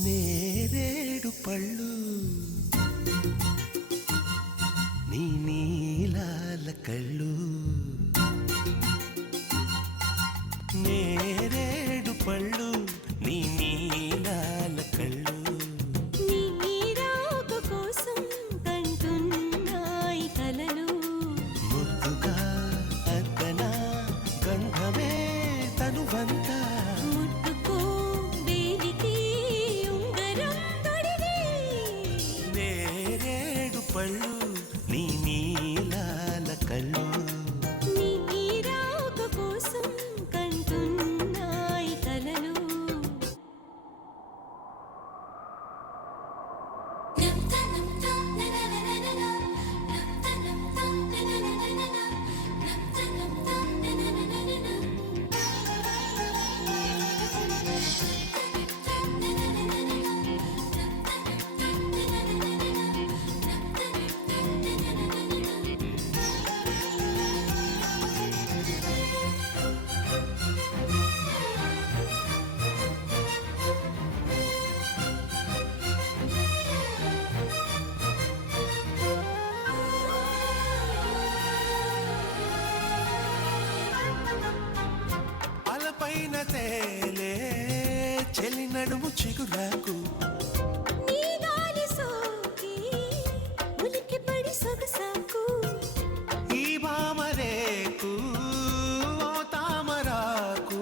నేరేడు పళ్ళు నీ నీలాల కళ్ళు నేరేడు పళ్ళు నీ నీలాల కళ్ళు నీరాకు కోసం కంటున్నాయి కలలు ముద్దుగా అద్దన గంధమే తనువంతా ముట్టుకో వేలికి ఉంగరం తొడిగి నేరేడు పళ్ళు నీ నీలాల కళ్ళు నీరాకు కోసం కంటున్నాయి కలలు అలపైన తేలే చెలి నడుము చిగురాకు నీ గాలి సోకి ఉలిక్కిపడి సొగసాకు ఈ భామరేకు ఓ తామరాకు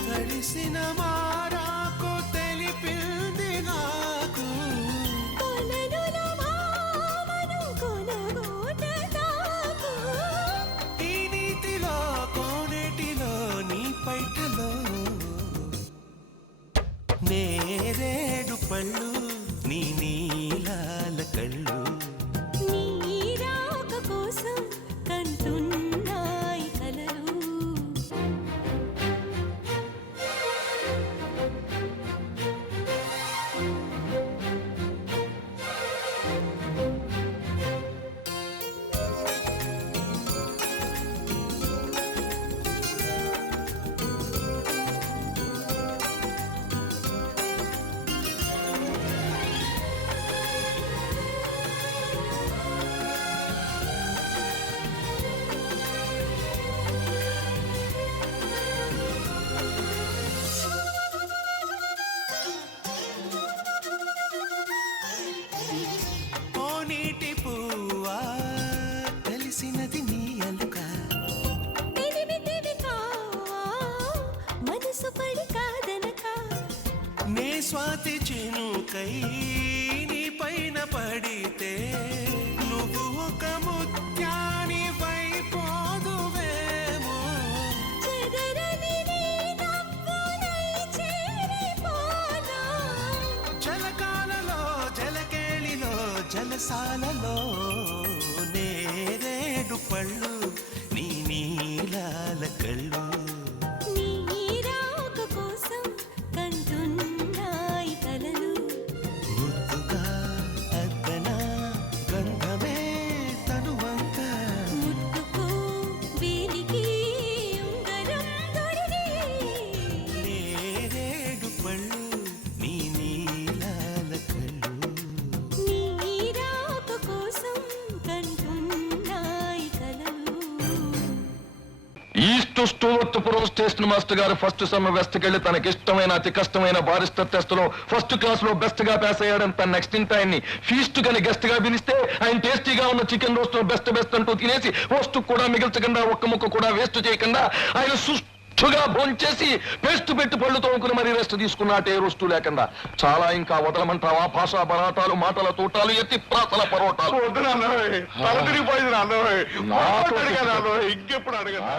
తడిసిన మారాకు తెలిపింది నాకు కొలనులో భావను కొనగోట తాకు ఈ నీతిలో కోనేటిలో నీ పైటలో నేరేడు పళ్ళు నీ నీలాల కళ్ళు నీరాక కోసం కంటున్నాయి కలలు ఓ నీటి పువ్వా తెలిసినది నీ అలుక తెలివితేవి కావా మనసు పడి కాదనక నే స్వాతి చినుకై నీ పైన పడితే నువ్వు ఒక ముత్యాని వైపోదువేమో చెదరని నీ నవ్వులై చేరిపోనా జలకాలలో జలకేళిలో జలసాలలో నేరేడు పళ్ళు నీ నీలాల కళ్ళు నీరాక కోసం కంటున్నాయి కలలు ముద్దుగా అద్దన గంధమే తనువంతా ముట్టుకో వేలికి ఉంగరం తొడిగి నేరేడు పళ్ళు నీ నీలాల కళ్ళు నీరాక కోసం కంటున్నాయి కలలు ఈస్ట్ స్టూవర్ట్పురం స్టేషన్ మాస్టర్ గారు ఫస్ట్ సమ్మె వెస్ట్ కెళ్లి తనకి ఇష్టమైన అతి కష్టమైన బారిస్టర్ టెస్ట్ లో ఫస్ట్ క్లాస్ లో బెస్ట్ గా పాస్ అయ్యాడని తన నెక్స్ట్ ఇంట ఆయన్ని ఫీస్ట్ గని గెస్ట్ గా పిలిస్తే ఆయన టేస్టీగా ఉన్న చికెన్ రోస్ట్ బెస్ట్ బెస్ట్ అంటూ తినేసి రోస్ట్ కూడా మిగిల్చకుండా ఒక్క ముక్క కూడా వేస్ట్ చేయకుండా ఆయన ఫస్ట్గా భోంచేసి పేస్ట్ పెట్టి పళ్ళు తోముకుని మరీ రెస్ట్ తీసుకున్నట్టే రోస్టు లేకుండా చాలా ఇంకా వదలమంటావా భాషా బరాటాలు మాటల తోటాలు ఎత్తి ప్రాతల పరోటాలు వద్దు నాన్న తల తిరిగిపోయింది నాన్న నాతో అడిగా నాన్న ఇంకెప్పుడు అడగను